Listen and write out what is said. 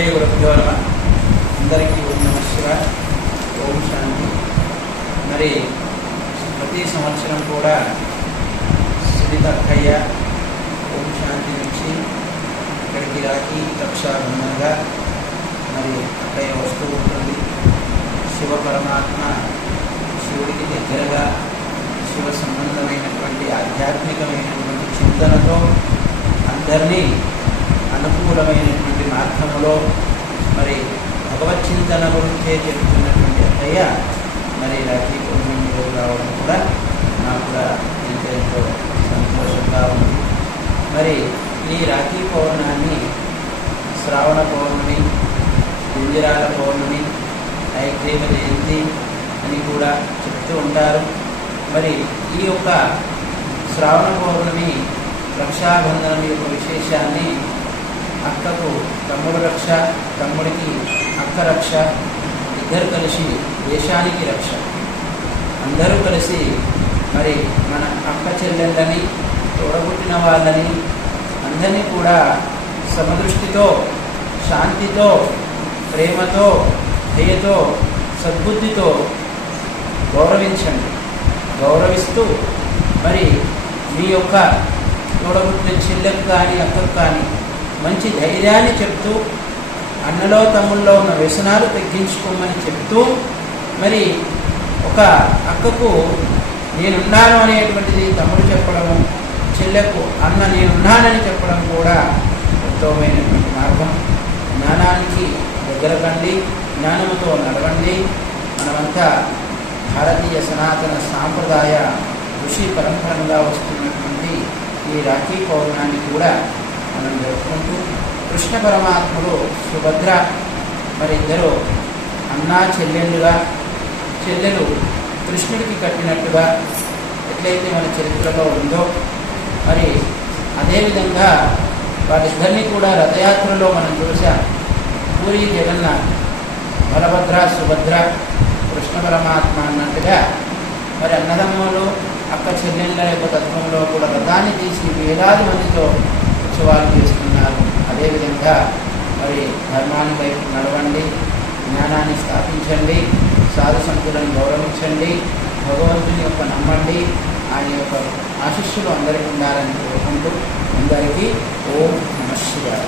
అందరికీ ఓం నమ శివాయ ఓం శాంతి. మరి ప్రతి సంవత్సరం కూడా సునీత అక్కయ్య ఓం శాంతి నుంచి ఇక్కడికి రాకి రక్షాబంధంగా మరి అక్కయ్య వస్తూ ఉంటుంది. శివ పరమాత్మ శివుడికి దగ్గరగా శివ సంబంధమైనటువంటి ఆధ్యాత్మికమైనటువంటి చింతనతో అందరినీ అనుకూలమైనటువంటి మార్గంలో మరి భగవత్ చింతన గురించే చెప్తున్నటువంటి అయ్య మరి రాఖీ పౌర్ణమి రావడం కూడా నాకు కూడా ఎంతో ఎంతో సంతోషంగా ఉంది. మరి ఈ రాఖీ పౌర్ణాన్ని శ్రావణ పౌర్ణమి గుంజరాల పౌర్ణమి ఐగ్రీవ జయంతి అని కూడా చెప్తూ ఉంటారు. మరి ఈ యొక్క శ్రావణ పౌర్ణమి రక్షాబంధనం యొక్క విశేషాన్ని అక్కకు తమ్ముడు రక్ష తమ్ముడికి అక్క రక్ష ఇద్దరు కలిసి దేశానికి రక్ష. అందరూ కలిసి మరి మన అక్క చెల్లెళ్ళని తోడబుట్టిన వాళ్ళని అందరినీ కూడా సమదృష్టితో శాంతితో ప్రేమతో దయతో సద్బుద్ధితో గౌరవించండి. గౌరవిస్తూ మరి మీ యొక్క తోడబుట్టిన చెల్లెకు కానీ అక్కకు కానీ మంచి ధైర్యాన్ని చెప్తూ అన్నలో తమ్ముల్లో ఉన్న వ్యసనాలు తగ్గించుకోమని చెప్తూ మరి ఒక అక్కకు నేనున్నాను అనేటువంటిది తమ్ముడు చెప్పడము చెల్లెకు అన్న నేనున్నానని చెప్పడం కూడా ఉత్తమమైనటువంటి మార్గం. జ్ఞానానికి దగ్గర కండి జ్ఞానముతో నడవండి. మనమంతా భారతీయ సనాతన సాంప్రదాయ ఋషి పరంపరంగా వస్తున్నటువంటి ఈ రాఖీ పౌర్ణాన్ని కూడా మనం జరుపుకుంటూ కృష్ణ పరమాత్ముడు సుభద్ర మరి ఇద్దరు అన్నా చెల్లెళ్ళుగా చెల్లెలు కృష్ణుడికి కట్టినట్టుగా ఎట్లయితే మన చరిత్రలో ఉందో మరి అదేవిధంగా వాళ్ళిద్దరినీ కూడా రథయాత్రలో మనం చూసాం. పూరి జగన్నాథ్ బలభద్ర సుభద్ర కృష్ణ పరమాత్మ అన్నట్టుగా మరి అన్నదమ్ములు అక్క చెల్లెళ్ళ యొక్క తత్వంలో కూడా రథాన్ని తీసి వేలాది మందితో ఉత్సవాలు చేస్తున్నారు అదేవిధంగా మరి ధర్మాన్ని వైపు నడవండి జ్ఞానాన్ని స్థాపించండి సాధు సంతులను గౌరవించండి భగవంతుని యొక్క నమ్మండి ఆయన యొక్క ఆశిస్సులు అందరికీ ఉండాలని కోరుకుంటూ అందరికీ ఓం నమ శివాయ.